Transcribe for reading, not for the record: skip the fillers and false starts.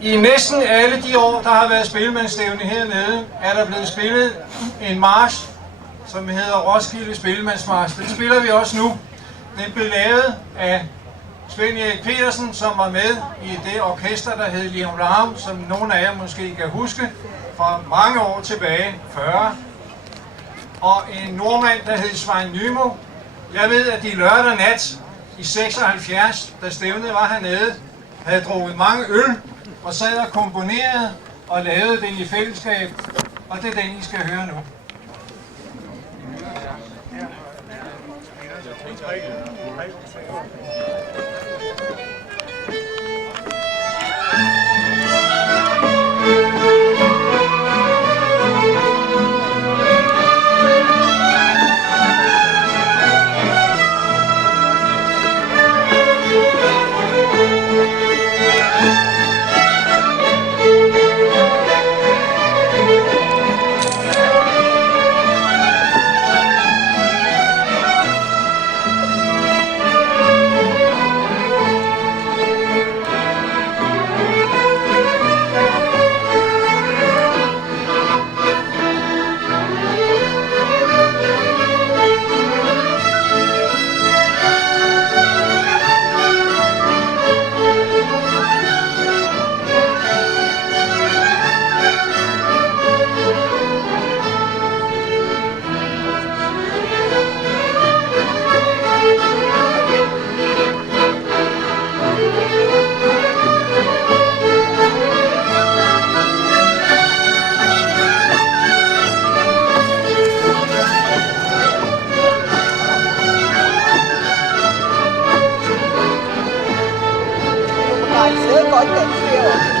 I næsten alle de år, der har været spillemandsstævne hernede, er der blevet spillet en march, som hedder Roskilde Spillemandsmarch. Den spiller vi også nu. Den blev lavet af Svend Erik Petersen, som var med i det orkester, der hed Leon Larm, som nogle af jer måske kan huske, fra mange år tilbage, 40. Og en nordmand, der hed Svein Nymo. Jeg ved, at de lørdag nat i 76, da stævnet var hernede, havde drukket mange øl, og sad og komponerede og lavede den i fællesskab, og det er den, I skal høre nu. Có cảnh